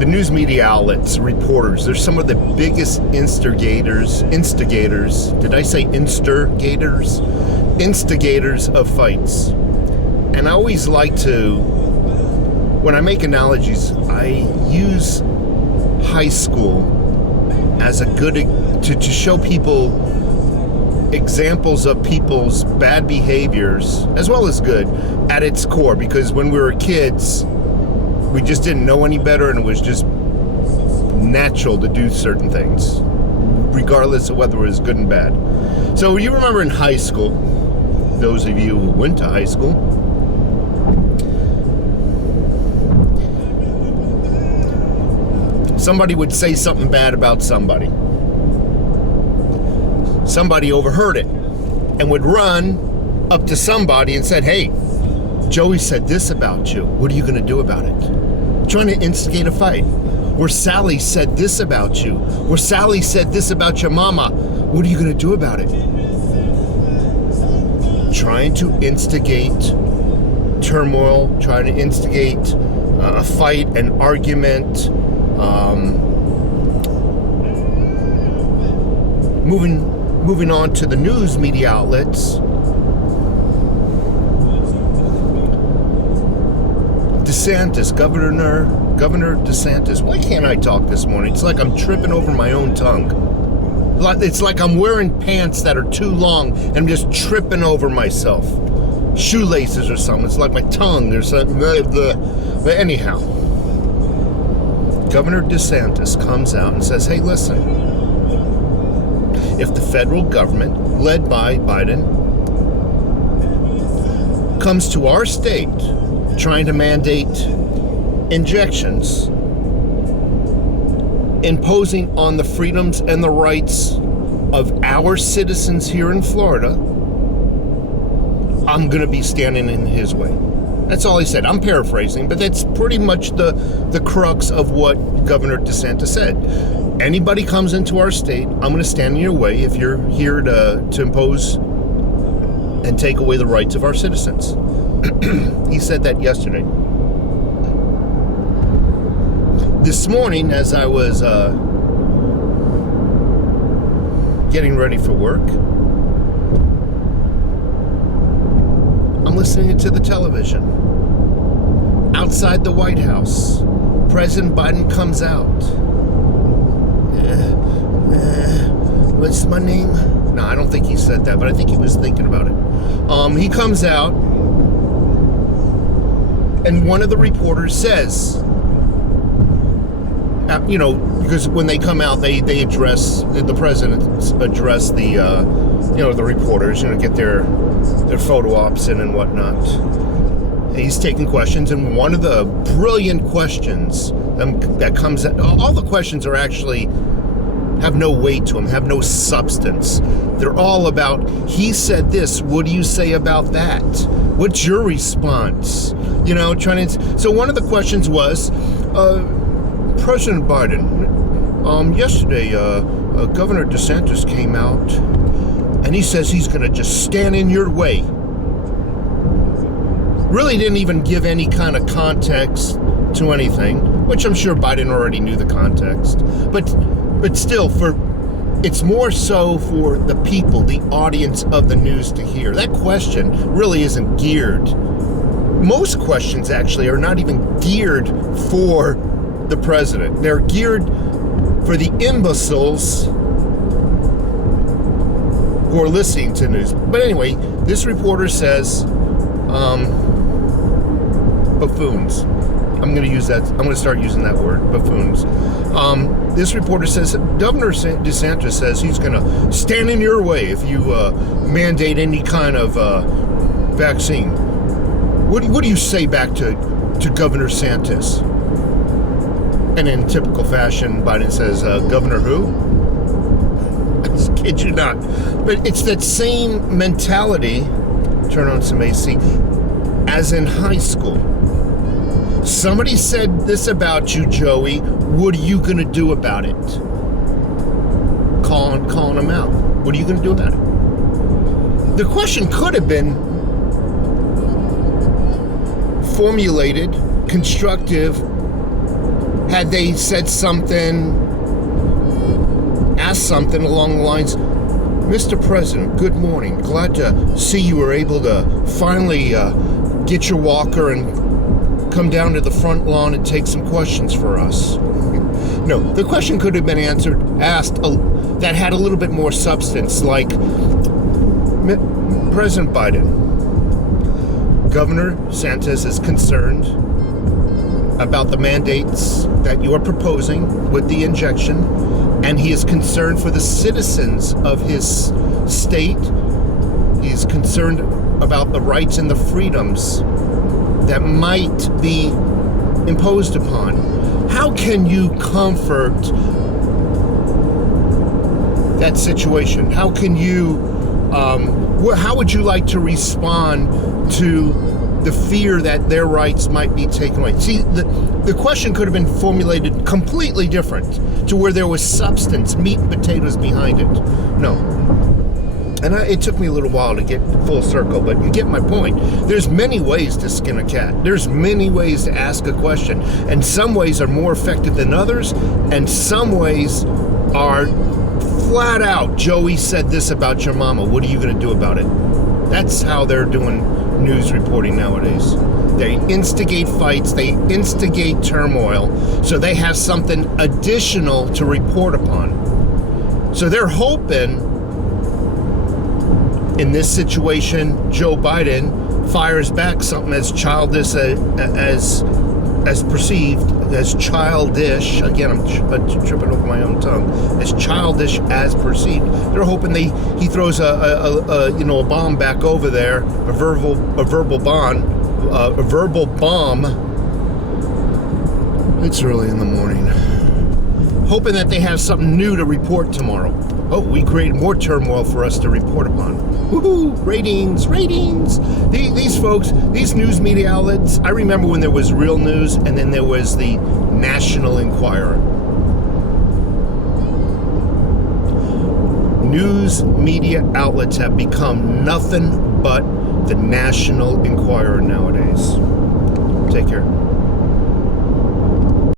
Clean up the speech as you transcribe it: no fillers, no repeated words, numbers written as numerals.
the news media outlets, reporters, they're some of the biggest instigators. Did I say instigators? Instigators of fights. And I always like to, when I make analogies, I use high school as a good, to show people examples of people's bad behaviors, as well as good, at its core. Because when we were kids, we just didn't know any better, and it was just natural to do certain things, regardless of whether it was good and bad. So you remember in high school, those of you who went to high school, somebody would say something bad about somebody. Somebody overheard it and would run up to somebody and said, "Hey, Joey said this about you. What are you going to do about it?" Trying to instigate a fight. Or Sally said this about you. Or Sally said this about your mama. What are you going to do about it? Trying to instigate turmoil, trying to instigate a fight, an argument, moving on to the news media outlets. Governor DeSantis. Why can't I talk this morning? It's like I'm tripping over my own tongue. It's like I'm wearing pants that are too long and I'm just tripping over myself. Shoelaces or something. It's like my tongue. There's a but anyhow, Governor DeSantis comes out and says, "Hey, listen, if the federal government, led by Biden, comes to our state trying to mandate injections, imposing on the freedoms and the rights of our citizens here in Florida, I'm going to be standing in his way." That's all he said. I'm paraphrasing, but that's pretty much the crux of what Governor DeSantis said. Anybody comes into our state, I'm going to stand in your way if you're here to impose and take away the rights of our citizens. He said that yesterday. This morning, as I was getting ready for work, I'm listening to the television. Outside the White House, President Biden comes out. What's my name? No, I don't think he said that, but I think he was thinking about it. He comes out, and one of the reporters says, because when they come out, they address, the president address the, the reporters, get their photo ops and whatnot. He's taking questions, and one of the brilliant questions that comes out, all the questions are actually have no weight to them, have no substance. They're all about, he said this, what do you say about that? What's your response? So one of the questions was, President Biden, yesterday, Governor DeSantis came out, and he says he's going to just stand in your way. Really didn't even give any kind of context to anything, which I'm sure Biden already knew the context. But still, it's more so for the people, the audience of the news to hear. That question really isn't geared. Most questions actually are not even geared for the president. They're geared for the imbeciles who are listening to news. But anyway, this reporter says, buffoons. I'm going to use that. I'm going to start using that word, buffoons. This reporter says, Governor DeSantis says he's going to stand in your way if you mandate any kind of vaccine. What do you say back to Governor DeSantis? And in typical fashion, Biden says, Governor who? I kid you not. But it's that same mentality, turn on some AC, as in high school. Somebody said this about you, Joey. What are you going to do about it? Calling them out. What are you going to do about it? The question could have been formulated, constructive, had they said something, asked something along the lines, Mr. President, good morning. Glad to see you were able to finally get your walker and come down to the front lawn and take some questions for us. No, the question could have been asked that had a little bit more substance, like, President Biden, Governor Santos is concerned about the mandates that you are proposing with the injection, and he is concerned for the citizens of his state. He's concerned about the rights and the freedoms that might be imposed upon. How can you comfort that situation? How can you, how would you like to respond to the fear that their rights might be taken away? See, the question could have been formulated completely different, to where there was substance, meat and potatoes behind it. No. And it took me a little while to get full circle, but you get my point. There's many ways to skin a cat. There's many ways to ask a question. And some ways are more effective than others, and some ways are flat out, Joey said this about your mama. What are you going to do about it? That's how they're doing news reporting nowadays. They instigate fights, they instigate turmoil, so they have something additional to report upon. So they're hoping, in this situation, Joe Biden fires back something as childish as perceived, as childish. Again, I'm tripping over my own tongue. As childish as perceived. They're hoping he throws a bomb back over there, a verbal bomb. It's early in the morning. Hoping that they have something new to report tomorrow. Oh, we created more turmoil for us to report upon. Woohoo! Ratings! These folks, these news media outlets, I remember when there was Real News and then there was the National Enquirer. News media outlets have become nothing but the National Enquirer nowadays. Take care.